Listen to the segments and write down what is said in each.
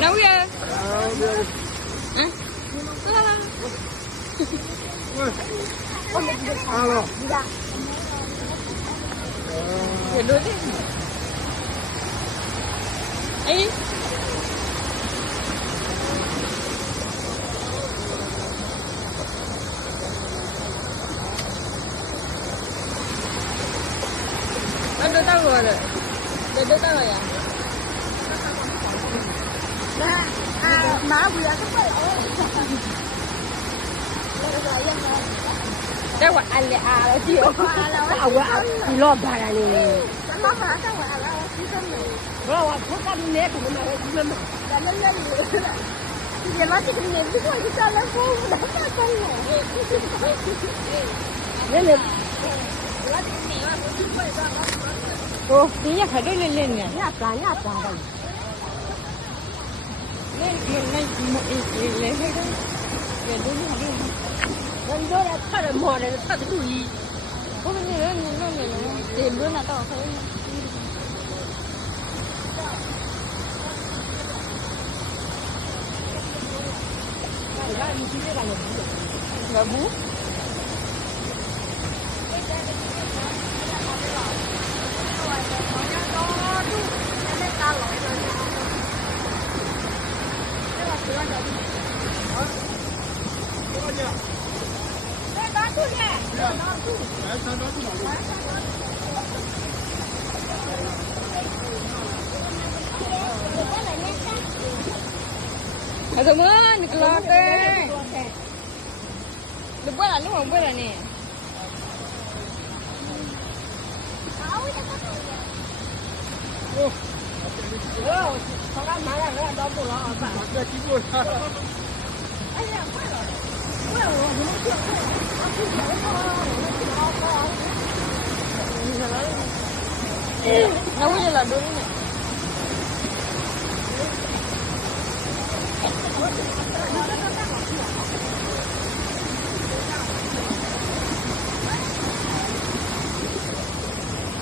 Nấu ra. Alo. Để đuổi đi. Ấy. Đưa tao rồi đấy. Đưa tao rồi à? Má vừa cái phải Cái quả ăn lẹ à là chịu. Thì lo bà này nè. Nó mà cái quả là chỉ cần này. Rồi thuốc ăn nè của mình là chỉ cần là nó lên rồi. Giờ nó chỉ cần niệm cái thôi chứ sao nó không đã ra con này. Nên là Ồ, tí nhạc phải đôi lên nè. nhạt đây. Lên một ít lấy hết đấy. Để đôi lên đi. Nên rồi là thay đổi mồi này thay đổi đuổi. Ôi bên này nó tìm luôn là tao thấy. Là bú. Ada mana ni kelate? Lepas lah, lu apa lah ni? Kalau mana ada double lah, apa? Ada kibul. Nấu như là đúng này.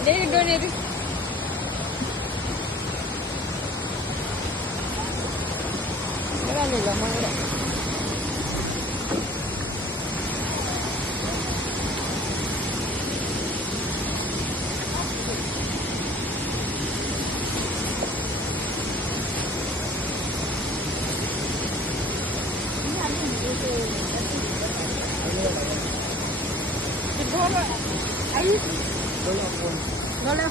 Đây đưa đi. Cái này là măng đấy. Nó lên